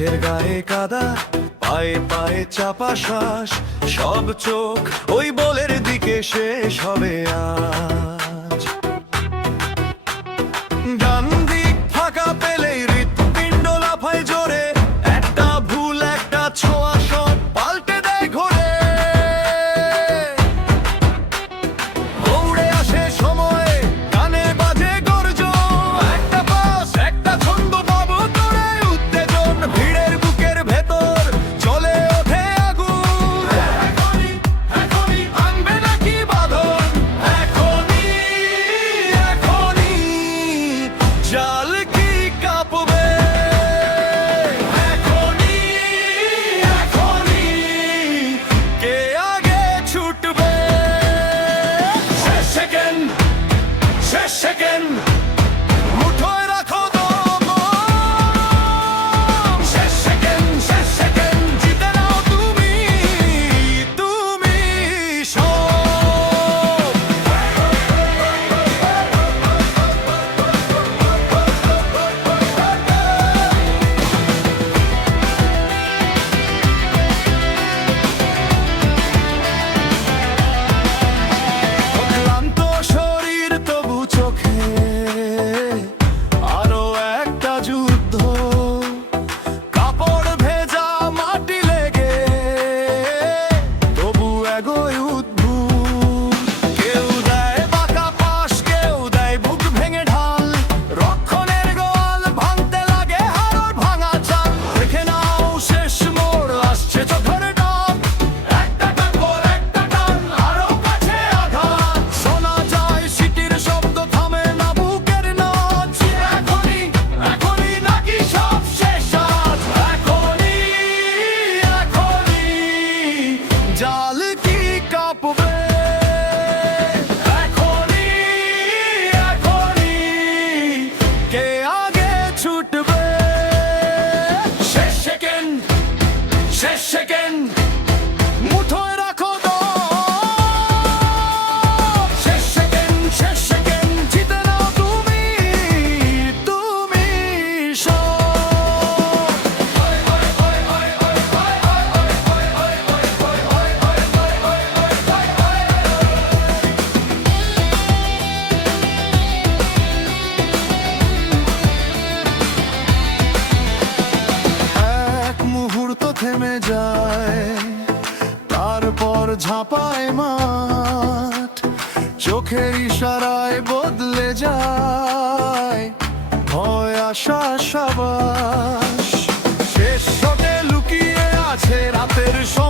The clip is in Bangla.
গাছের গায়ে কাদা, পায়ে পায়ে চাপা শ্বাস, সব চোখ ওই বলের দিকে শেষ হবে আজ। ডান দিক ফাঁকা পেলেই হৃৎপিণ্ড লাফায় জোরে, একটা ভুল একটা ছোঁয়া সব পাল্টে দেয় ঘোরে। দৌড়ে আসে সময়, কানে বাজে গর্জন, একটা পাস একটা ছন্দ পাবো তোরে উত্তেজন। ভিড়ের বুকের ভেতর চলে ওঠে আগুন, এখনই এখনই ভাঙবে নাকি বাঁধন, এখনই এখনই জাল কি কাঁপবে, এখনই এখনই কে আগে ছুটবে। শেষ সেকেন্ড, শেষ সেকেন্ড, মুঠোয় রাখো দম। শেষ সেকেন্ড, শেষ সেকেন্ড, জিতে নাও তুমি, তুমি সব। ক্লান্ত শরীর তবু চোখে আরো একটা যুদ্ধ, কাপড় ভেজা মাটি লেগে তবু এগোয় উদ্ভুত। কেউ দেয় বাঁকা পাশ, কেউ দেয় বুক ভেঙে ঢাল, রক্ষণের গোয়াল ভাঙতে লাগে হাড় ভাঙা চাল। দেখে নাও শেষ মোড় আসছে চোখের ডাক, একটা টান পর একটা টান আরো কাছে আঘাত। শোনা যায় সিটির শব্দ, থামে না বুকের নাচ। এখনই এখনই নাকি সব শেষ আজ, এখনই এখনই জাল কি কাঁপবে, এখনই এখনই কে আগে ছুটবে। শেষ সেকেন্ড, শেষ সেকেন্ড, মুঠোয় রাখো দম। শেষ সেকেন্ড, শেষ সেকেন্ড, জিতে নাও তুমি, তুমি সব। এক মুহূর্ত থেমে যায়, তারপর ঝাঁপায় মাঠ, চোখের ইশারায় বদলে যায় ভয় আশা সাবাস। শেষ শটে লুকিয়ে আছে রাতের সময়।